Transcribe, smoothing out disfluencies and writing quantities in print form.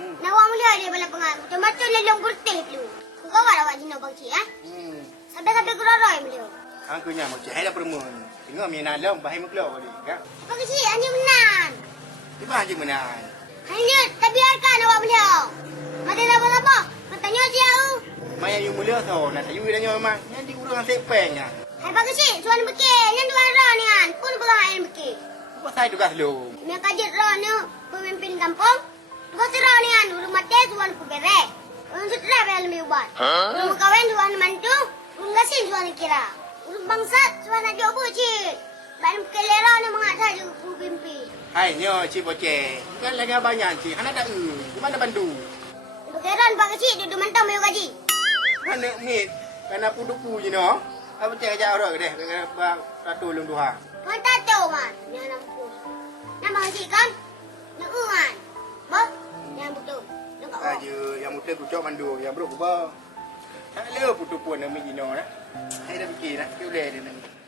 Nawak mulia dia bala pengaruh. Macam lelong kurtil tu. Kau awak awak jina bangci ah. Sampai-sampai kuroroi beliau. Aku nya macam hai dah permun. Tengok mi nalam bahai muklo dia. Kan? Apa kecil hanya menan. Di mana je menan? Hanya tak biarkan awak beliau. Mata apa-apa. Matanya jauh. Maya yu mulia tu nak tayu dah memang. Yang diurang sepeng ah. Hai pak kecil, suan bekil. Yang dua ron ni kan. Pun berah yang bekil. Apa saya tugas lu? Ni kajet ron ni pemimpin kampung. Kau terang ni kan rumah teh suan ku bere. Orang sutra bel mi ubat. Rumah kawan suan mantu. Rumah gasin suan kira. Rumah bangsat suan aja bucit. Baru kelera ni mengat saja ku pimpin. Hai nyo cik boceh. Kan lagi banyak cik. Hana tak Di mana bantu? Bekeran pak kecil duduk mantau mayu gaji. Mana mit? Kana puduku je no. Apa cek aja orang deh. Ba ratu lung duha. Kau tak tahu man. Ni anak ku. Nama kecil kan? Nak uan. Bah? Yang betul. Nak kau. Aje yang muda ku cok mandu, yang buruk ku ba. Tak le putu pun nak mi jino dah. Hai dah fikir dah. Ke boleh dia ni.